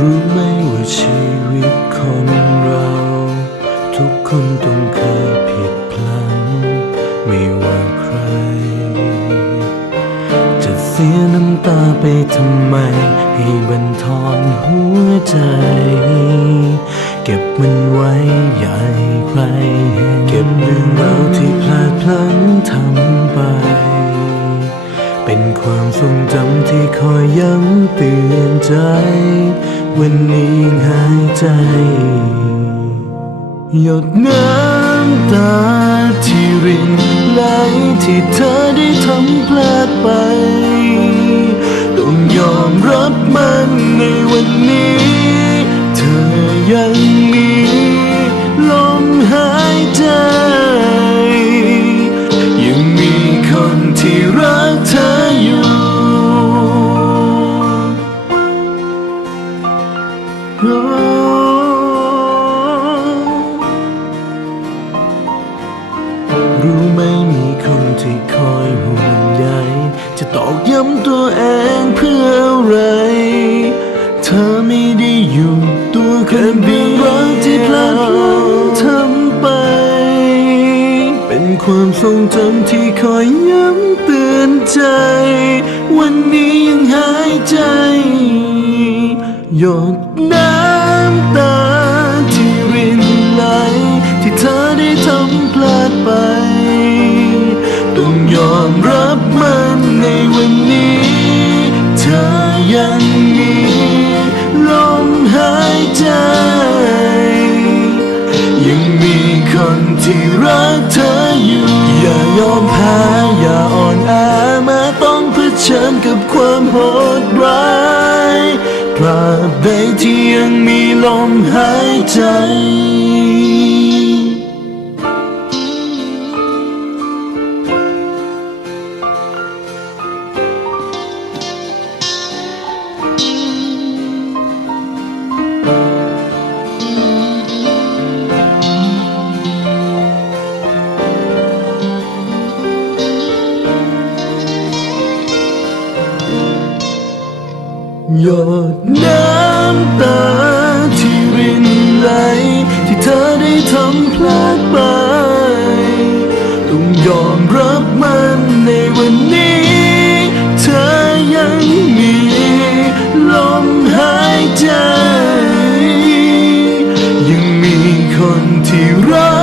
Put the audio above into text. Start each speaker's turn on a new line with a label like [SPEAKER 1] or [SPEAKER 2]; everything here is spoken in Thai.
[SPEAKER 1] รู้ไหมว่าชีวิตคนเรา ทุกคนต้องเคยผิดพลังไม่ว่าใคร จะเสียน้ำตาไปทำไม ให้บันทอนหัวใจ เก็บมันไว้อย่าให้ใครเห็นเก็บเรื่องราวที่พลาดพลั้งทำไปเป็นความทรงจำที่คอยย้ำเตือนใจ วันนี้ยังหายใจ หยดน้ำตาที่รินไหลที่เธอได้ทำพลาดไป ต้องยอมรับมันในวันนี้ รู้ไหมมีคนที่คอยห่วงใยจะตอกย้ำตัวเองเพื่ออะไร เธอไม่ได้อยู่ตัวคนเดียวรักที่พลาดพลั้งทำไป เป็นความทรงจำที่คอยย้ำเตือนใจ วันนี้ยังหายใจ หยดน้ำตาที่รินไหลที่เธอได้ทำพลาดไป อมรับมันในวันนี้ เธอยังมีลมหายใจ ยังมีคนที่รักเธออยู่ อย่ายอมแพ้อย่าอ่อนแอแม้ต้องเผชิญกับความโหดร้ายตราบใดที่ยังมีลมหายใจ หยดน้ำตาที่รินไหล ที่เธอได้ทำพลาดไปต้องยอมรับมันในวันนี้ เธอยังมีลมหายใจ ยังมีคนที่รั